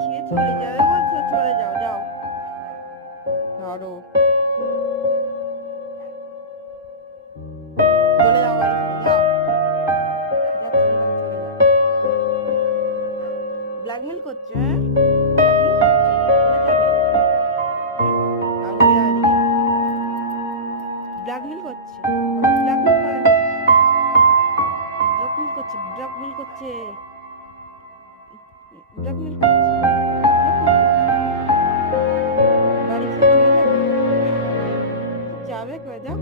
খেয়ে চলে যাবে বলছো, চলে যাও, যাও ধরো, চলে যাও বাড়ি ছেড়ে, যাও, যাচ্ছি এখানে, চলে যাও। ব্ল্যাকমেল করছো? হ্যাঁ, ব্ল্যাকমেল করছো, চলে যাবে। আঙুলিয়া এদিকে, ব্ল্যাকমেল করছে, ওকে ব্ল্যাকমেল করে নাকি? ব্ল্যাকমেল করছে, ব্ল্যাকমেল করছে, ব্ল্যাকমেল করছে, ব্ল্যাকমেল করছে। বাড়ি ছেড়ে চলে যাবে? যাবে কয়ে, যাও।